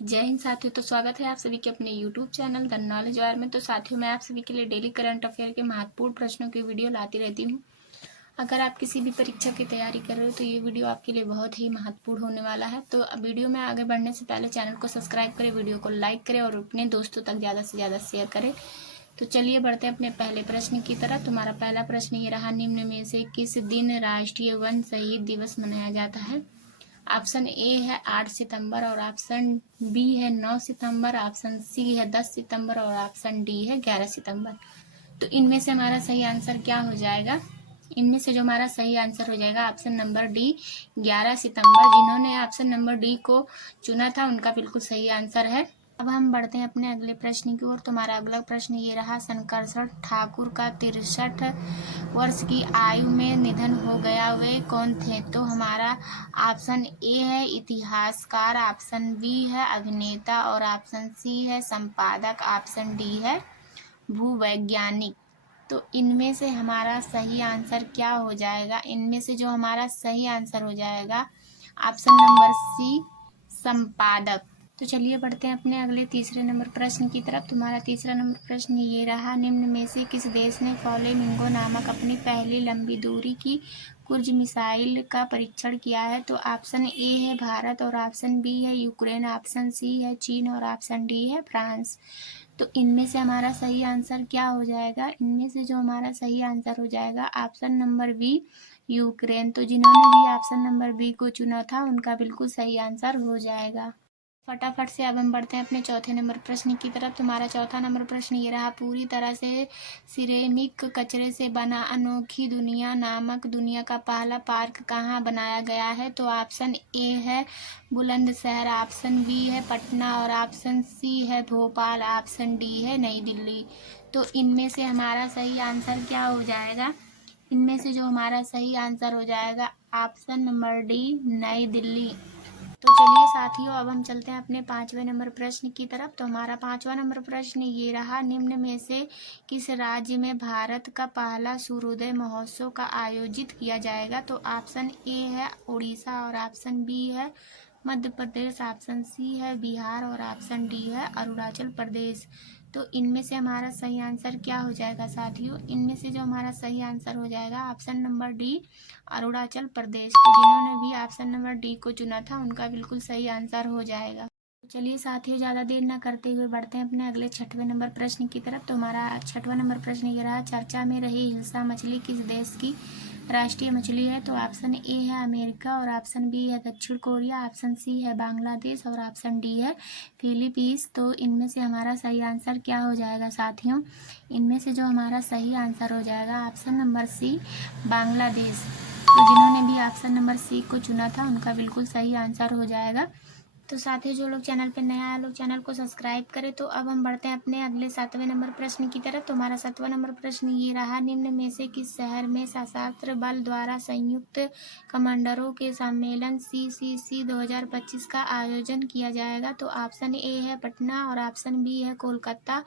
जय हिंद साथियों। तो स्वागत है आप सभी के अपने YouTube channel the knowledge wire में। तो साथियों, मैं आप सभी के लिए डेली करंट अफेयर के महत्वपूर्ण प्रश्नों की वीडियो लाती रहती हूं। अगर आप किसी भी परीक्षा की तैयारी कर रहे हो तो ये वीडियो आपके लिए बहुत ही महत्वपूर्ण होने वाला है। तो वीडियो में आगे बढ़ने से पहले चैनल को सब्सक्राइब करें, वीडियो को लाइक करें और अपने दोस्तों तक ज़्यादा से ज़्यादा शेयर करें। तो चलिए बढ़ते हैं अपने पहले प्रश्न की तरफ। तुम्हारा पहला प्रश्न ये रहा, निम्न में से किस दिन राष्ट्रीय वन शहीद दिवस मनाया जाता है? ऑप्शन ए है 8 सितंबर और ऑप्शन बी है 9 सितंबर, ऑप्शन सी है 10 सितंबर और ऑप्शन डी है 11 सितंबर। तो इनमें से हमारा सही आंसर क्या हो जाएगा? इनमें से जो हमारा सही आंसर हो जाएगा ऑप्शन नंबर डी 11 सितंबर। जिन्होंने ऑप्शन नंबर डी को चुना था उनका बिल्कुल सही आंसर है। अब हम बढ़ते हैं अपने अगले प्रश्न की ओर। तुम्हारा अगला प्रश्न ये रहा, शंकरशरण ठाकुर का 63 वर्ष की आयु में निधन हो गया, वे कौन थे? तो हमारा ऑप्शन ए है इतिहासकार, ऑप्शन बी है अभिनेता और ऑप्शन सी है संपादक, ऑप्शन डी है भूवैज्ञानिक। तो इनमें से हमारा सही आंसर क्या हो जाएगा? इनमें से जो हमारा सही आंसर हो जाएगा ऑप्शन नंबर सी संपादक। तो चलिए बढ़ते हैं अपने अगले तीसरे नंबर प्रश्न की तरफ। तुम्हारा तीसरा नंबर प्रश्न ये रहा, निम्न में से किस देश ने फ्लेमिंगो नामक अपनी पहली लंबी दूरी की क्रूज मिसाइल का परीक्षण किया है? तो ऑप्शन ए है भारत और ऑप्शन बी है यूक्रेन, ऑप्शन सी है चीन और ऑप्शन डी है फ्रांस। तो इनमें से हमारा सही आंसर क्या हो जाएगा? इनमें से जो हमारा सही आंसर हो जाएगा ऑप्शन नंबर बी यूक्रेन। तो जिन्होंने भी ऑप्शन नंबर बी को चुना था उनका बिल्कुल सही आंसर हो जाएगा। फटाफट से अब हम बढ़ते हैं अपने चौथे नंबर प्रश्न की तरफ। तुम्हारा चौथा नंबर प्रश्न ये रहा, पूरी तरह से सिरेमिक कचरे से बना अनोखी दुनिया नामक दुनिया का पहला पार्क कहाँ बनाया गया है? तो ऑप्शन ए है बुलंदशहर, ऑप्शन बी है पटना और ऑप्शन सी है भोपाल, ऑप्शन डी है नई दिल्ली। तो इनमें से हमारा सही आंसर क्या हो जाएगा? इनमें से जो हमारा सही आंसर हो जाएगा ऑप्शन नंबर डी नई दिल्ली। तो चलिए साथियों, अब हम चलते हैं अपने पांचवें नंबर प्रश्न की तरफ। तो हमारा पांचवा नंबर प्रश्न ये रहा, निम्न में से किस राज्य में भारत का पहला सूर्योदय महोत्सव का आयोजित किया जाएगा? तो ऑप्शन ए है उड़ीसा और ऑप्शन बी है मध्य प्रदेश, ऑप्शन सी है बिहार और ऑप्शन डी है अरुणाचल प्रदेश। तो इनमें से हमारा सही आंसर क्या हो जाएगा साथियों? इनमें से जो हमारा सही आंसर हो जाएगा option number D Arunachal Pradesh. तो जिन्होंने भी ऑप्शन नंबर डी को चुना था उनका बिल्कुल सही आंसर हो जाएगा। चलिए साथियों, ज़्यादा देर न करते हुए बढ़ते हैं अपने अगले छठवें नंबर प्रश्न की तरफ। तो हमारा छठवां नंबर प्रश्न ये रहा, चर्चा में रही हिल्सा मछली किस देश की राष्ट्रीय मछली है? तो ऑप्शन ए है अमेरिका और ऑप्शन बी है दक्षिण कोरिया, ऑप्शन सी है बांग्लादेश और ऑप्शन डी है फिलीपींस। तो इनमें से हमारा सही आंसर क्या हो जाएगा साथियों? इनमें से जो हमारा सही आंसर हो जाएगा ऑप्शन नंबर सी बांग्लादेश। तो जिन्होंने भी ऑप्शन नंबर सी को चुना था उनका बिल्कुल सही आंसर हो जाएगा। तो साथियों, जो लोग चैनल पर नया है लोग चैनल को सब्सक्राइब करें। तो अब हम बढ़ते हैं अपने अगले सातवें नंबर प्रश्न की तरफ। तो हमारा सातवां नंबर प्रश्न ये रहा, निम्न में से किस शहर में सशस्त्र बल द्वारा संयुक्त कमांडरों के सम्मेलन CCC 2025 का आयोजन किया जाएगा? तो ऑप्शन ए है पटना और ऑप्शन बी है कोलकाता,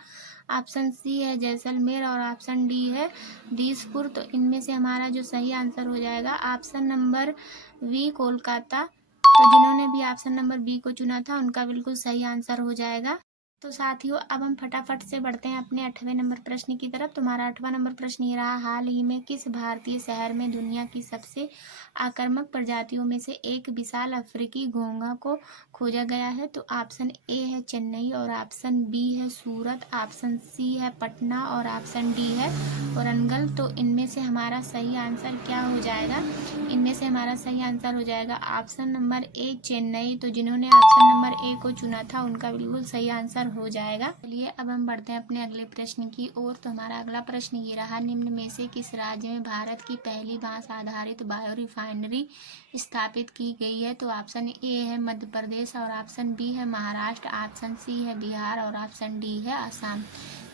ऑप्शन सी है जैसलमेर और ऑप्शन डी है दिसपुर। तो इनमें से हमारा जो सही आंसर हो जाएगा ऑप्शन नंबर बी कोलकाता। तो जिन्होंने भी ऑप्शन नंबर बी को चुना था उनका बिल्कुल सही आंसर हो जाएगा। तो साथियों, अब हम फटाफट से बढ़ते हैं अपने 8वें नंबर प्रश्न की तरफ। तुम्हारा 8वां नंबर प्रश्न ये रहा, हाल ही में किस भारतीय शहर में दुनिया की सबसे आक्रामक प्रजातियों में से एक विशाल अफ्रीकी घोंघा को खोजा गया है? तो ऑप्शन ए है चेन्नई और ऑप्शन बी है सूरत, ऑप्शन सी है पटना और ऑप्शन डी है वारंगल। तो इनमें से हमारा सही आंसर क्या हो जाएगा? इनमें से हमारा सही आंसर हो जाएगा ऑप्शन नंबर ए चेन्नई। तो जिन्होंने ऑप्शन नंबर ए को चुना था उनका बिल्कुल सही आंसर हो जाएगा। चलिए अब हम बढ़ते हैं अपने अगले प्रश्न की ओर। तो हमारा अगला प्रश्न ये रहा, निम्न में से किस राज्य में भारत की पहली बांस आधारित बायो रिफाइनरी स्थापित की गई है? तो ऑप्शन ए है मध्य प्रदेश और ऑप्शन बी है महाराष्ट्र, ऑप्शन सी है बिहार और ऑप्शन डी है आसाम।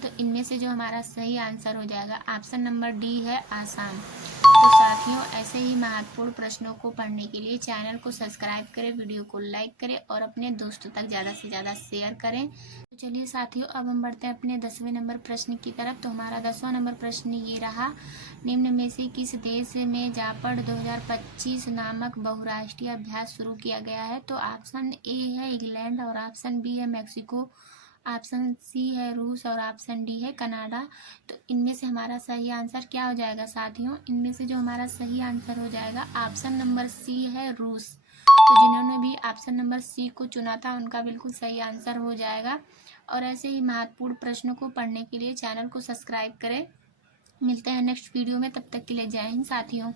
तो इनमें से जो हमारा सही आंसर हो जाएगा ऑप्शन नंबर डी है आसाम। तो साथियों, ऐसे ही महत्वपूर्ण प्रश्नों को पढ़ने के लिए चैनल को सब्सक्राइब करें, वीडियो को लाइक करें और अपने दोस्तों तक ज़्यादा से ज़्यादा शेयर करें। चलिए साथियों, अब हम बढ़ते हैं अपने 10वें नंबर प्रश्न की तरफ। तो हमारा 10वां नंबर प्रश्न ये रहा, निम्न में से किस देश में जापड़ 2025 नामक बहुराष्ट्रीय अभ्यास शुरू किया गया है? तो ऑप्शन ए है इंग्लैंड, और ऑप्शन बी है मैक्सिको, ऑप्शन सी है रूस, और ऑप्शन डी है कनाडा। तो इनमें से हमारा सही आंसर क्या हो जाएगा साथियों? इनमें से जो हमारा सही आंसर हो जाएगा ऑप्शन नंबर सी है रूस। तो जिन्होंने भी ऑप्शन नंबर सी को चुना था उनका बिल्कुल सही आंसर हो जाएगा। और ऐसे ही महत्वपूर्ण प्रश्नों को पढ़ने के लिए चैनल को सब्सक्राइब करें। मिलते हैं नेक्स्ट वीडियो में, तब तक के लिए जय हिंद साथियों।